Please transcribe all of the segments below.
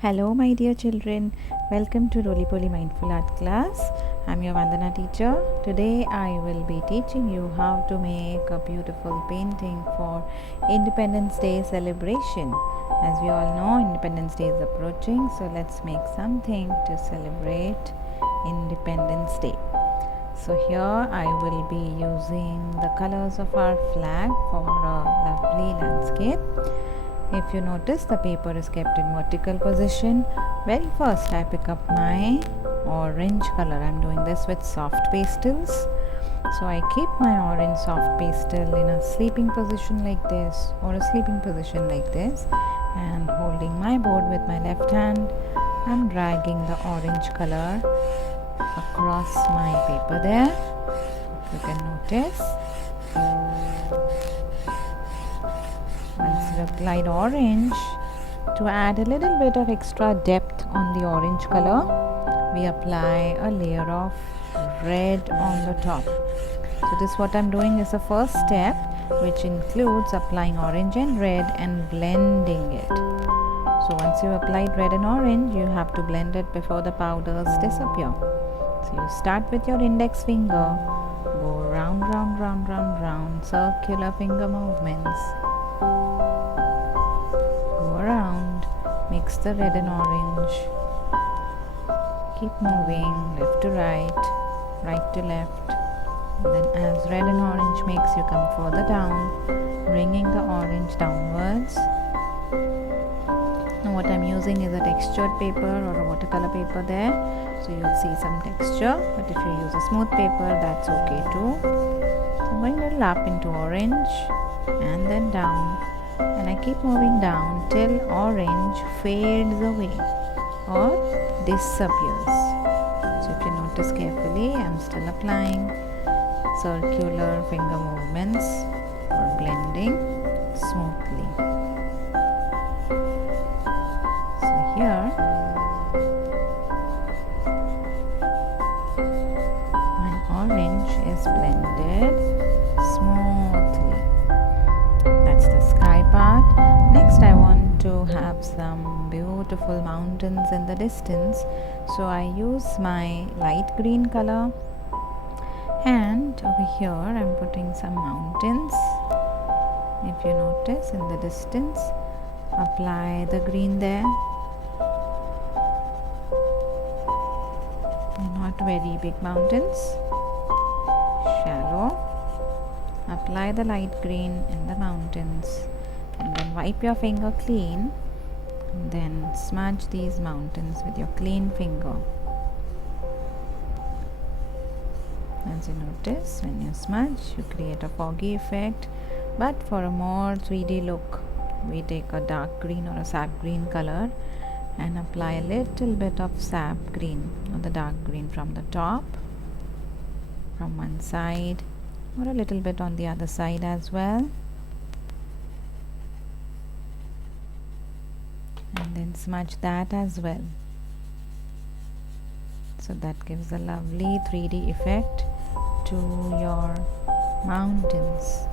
Hello, my dear children. Welcome to Rollipolli Mindful Art class. I'm your Vandana teacher. Today, I will be teaching you how to make a beautiful painting for Independence Day celebration. As we all know, Independence Day is approaching, so let's make something to celebrate Independence Day. So here I will be using the colors of our flag for a lovely landscape. If you notice, the paper is kept in vertical position. Very first I pick up my orange color. I'm doing this with soft pastels. So I keep my orange soft pastel in a sleeping position like this, or a sleeping position like this, and holding my board with my left hand, I'm dragging the orange color across my paper there. You can notice. Once you applied orange, to add a little bit of extra depth on the orange color, we apply a layer of red on the top. So this what I'm doing is the first step, which includes applying orange and red and blending it. So once you applied red and orange, you have to blend it before the powders disappear. So you start with your index finger, go round, round, round, round, round, circular finger movements. Go around, mix the red and orange. Keep moving, left to right, right to left. And then as red and orange makes, you come further down, bringing the orange downwards. Now what I'm using is a textured paper or a watercolor paper there. So you'll see some texture, but if you use a smooth paper, that's okay too. So I'm going a little up into orange and then down, and I keep moving down till orange fades away or disappears. So if you notice carefully, I'm still applying circular finger movements or blending smoothly. So here orange is blended smoothly. That's the sky part. Next I want to have some beautiful mountains in the distance, so I use my light green color, and over here I'm putting some mountains. If you notice in the distance, apply the green there. Not very big mountains, shallow. Apply the light green in the mountains, and then wipe your finger clean, and then smudge these mountains with your clean finger. As you notice, when you smudge, you create a foggy effect, but for a more 3D look, we take a dark green or a sap green color and apply a little bit of sap green or the dark green from the top, from one side, or a little bit on the other side as well, and then smudge that as well. So that gives a lovely 3D effect to your mountains.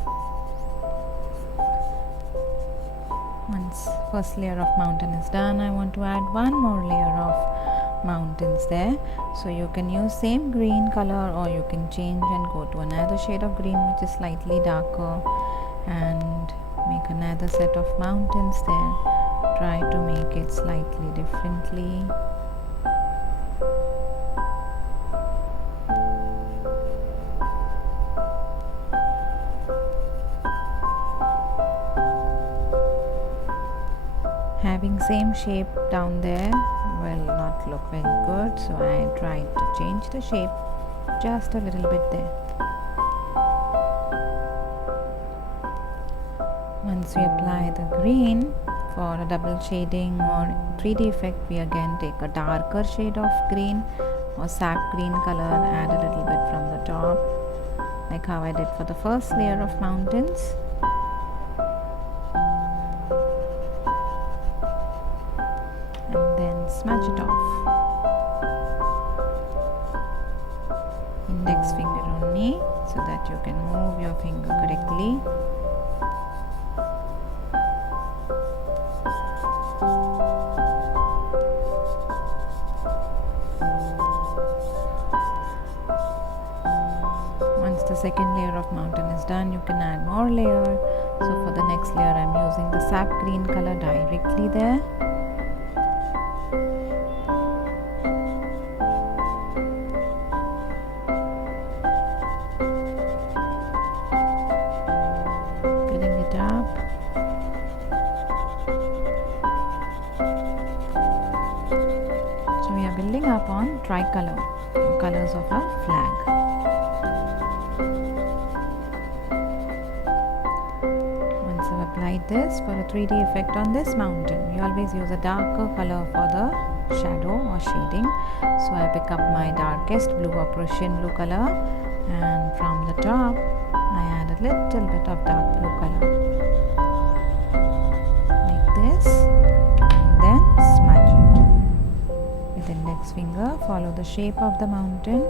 Once first layer of mountain is done, I want to add one more layer of mountains there. So you can use same green color, or you can change and go to another shade of green which is slightly darker and make another set of mountains there. Try to make it slightly differently. Having same shape down there will not look very good, so I tried to change the shape just a little bit there. Once we apply the green for a double shading or 3D effect, we again take a darker shade of green or sap green color and add a little bit from the top, like how I did for the first layer of mountains. Smudge it off. Index finger only, so that you can move your finger correctly. the second layer of mountain is done, you can add more layer. So for the next layer I'm using the sap green color directly there. Filling it up. So we are building up on tricolor, colors of our flag. Once I've applied this, for a 3D effect on this mountain, we always use a darker color for the shadow or shading. So I pick up my darkest blue or Prussian blue color, and from the top I add a little bit of dark blue color like this, and then smudge it. With index finger, follow the shape of the mountain.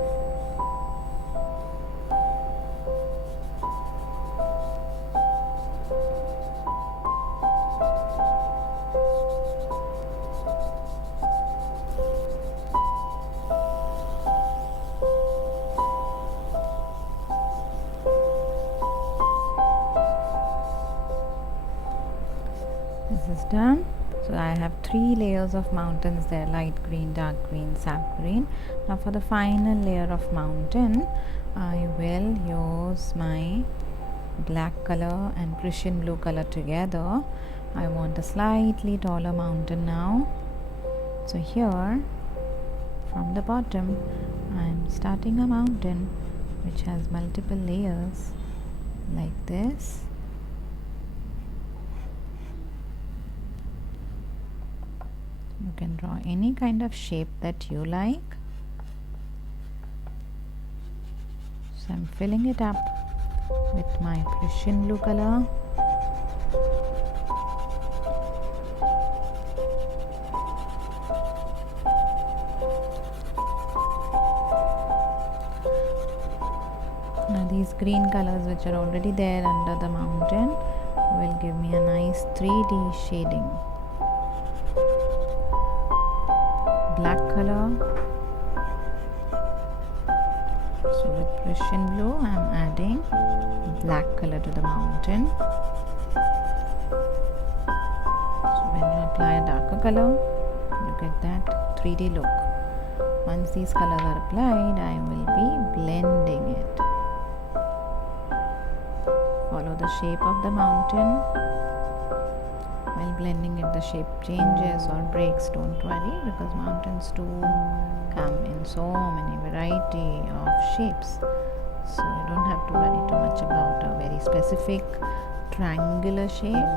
This is done. So I have 3 layers of mountains there: light green, dark green, sap green. Now for the final layer of mountain, I will use my black color and Prussian blue color together. I want a slightly taller mountain now. So here from the bottom I am starting a mountain which has multiple layers like this. You can draw any kind of shape that you like. So I'm filling it up with my Prussian blue color. Now these green colors which are already there under the mountain will give me a nice 3D shading. Black color. So with Prussian blue I am adding black color to the mountain. So when you apply a darker color, you get that 3D look. Once these colors are applied, I will be blending it. Follow the shape of the mountain. While blending it, the shape changes or breaks, don't worry, because mountains do come in so many variety of shapes. So you don't have to worry too much about a very specific triangular shape.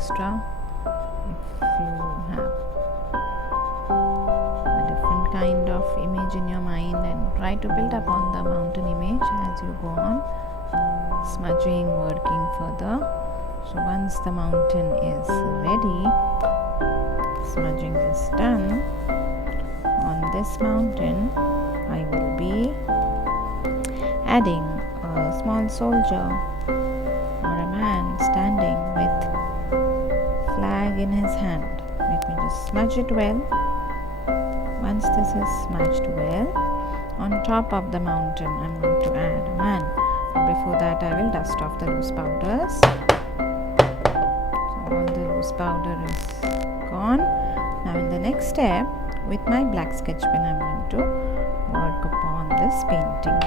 Extra if you have a different kind of image in your mind, and try to build up on the mountain image as you go on, smudging, working further. So once the mountain is ready, smudging is done. On this mountain I will be adding a small soldier or a man standing with flag in his hand. Let me just smudge it well. Once this is smudged well, on top of the mountain I'm going to add a man. But before that I will dust off the loose powders. So all the loose powder is gone. Now in the next step, with my black sketch pen I'm going to work upon this painting.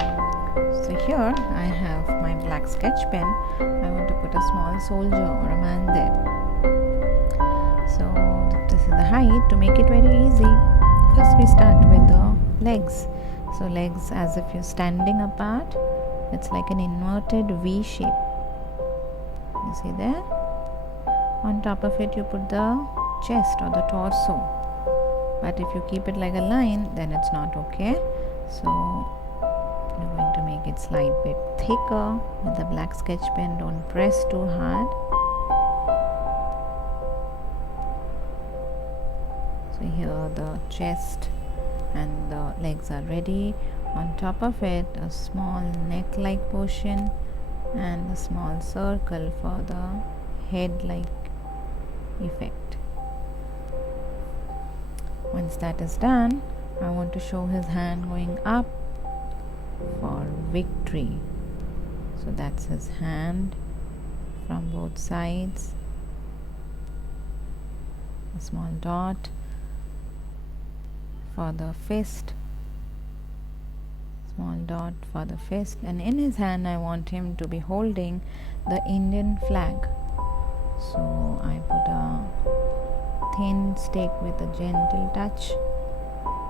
So here I have my black sketch pen. I want to put a small soldier or a man there. So this is the height. To make it very easy, first we start with the legs. So legs as if you're standing apart. It's like an inverted V shape. You see there? On top of it you put the chest or the torso. But if you keep it like a line, then it's not okay. So you're going to make it slight bit thicker with the black sketch pen. Don't press too hard. So here the chest and the legs are ready. On top of it, a small neck-like portion and a small circle for the head-like effect. Once that is done, I want to show his hand going up for victory. So that's his hand from both sides. A small dot for the fist, small dot for the fist, and in his hand I want him to be holding the Indian flag. So I put a thin stick with a gentle touch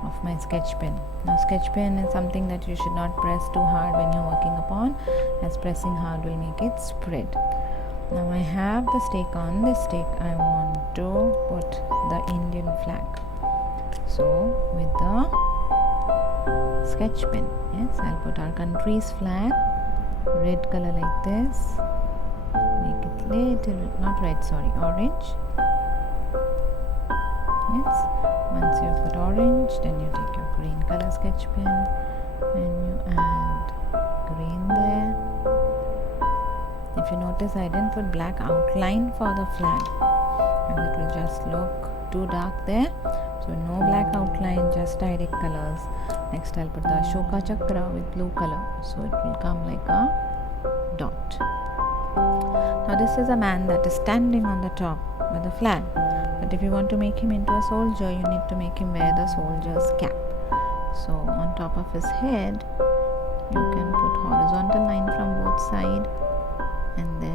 of my sketch pen. Now sketch pen is something that you should not press too hard when you're working upon, as pressing hard will make it spread. Now I have the stick. On this stick I want to put the Indian flag. So with the sketch pen, yes, I'll put our country's flag, red color like this, make it little, not red, sorry, orange. Yes, once you put orange, then you take your green color sketch pen and you add green there. If you notice, I didn't put black outline for the flag, and it will just look too dark there. So no black outline, just direct colors. Next I'll put the Ashoka Chakra with blue color, so it will come like a dot. Now this is a man that is standing on the top with a flag, but if you want to make him into a soldier, you need to make him wear the soldier's cap. So on top of his head, you can put horizontal line from both sides, and then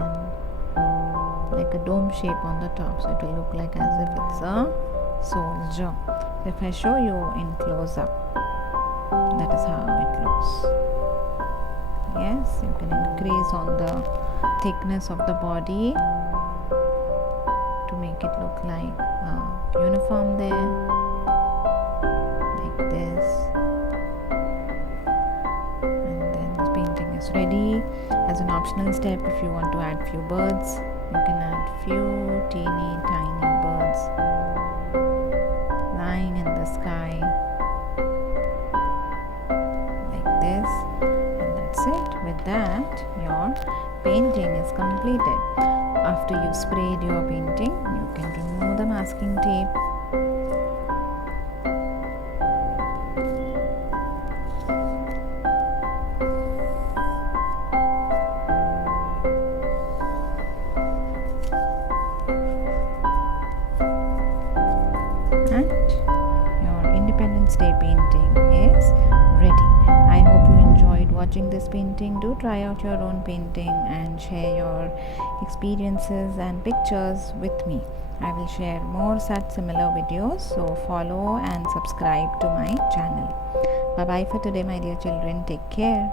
like a dome shape on the top, so it will look like as if it's a soldier. If I show you in close up, that is how it looks. Yes, you can increase on the thickness of the body to make it look like a uniform there, like this, and then this painting is ready. As an optional step, if you want to add few birds, you can add few teeny tiny birds lying in the sky like this, and that's it. With that, your painting is completed. After you've sprayed your painting, you can remove the masking tape and your Independence Day painting is ready. I hope you enjoyed watching this painting. Do try out your own painting and share your experiences and pictures with me. I will share more such similar videos, so follow and subscribe to my channel. Bye bye for today, my dear children. Take care.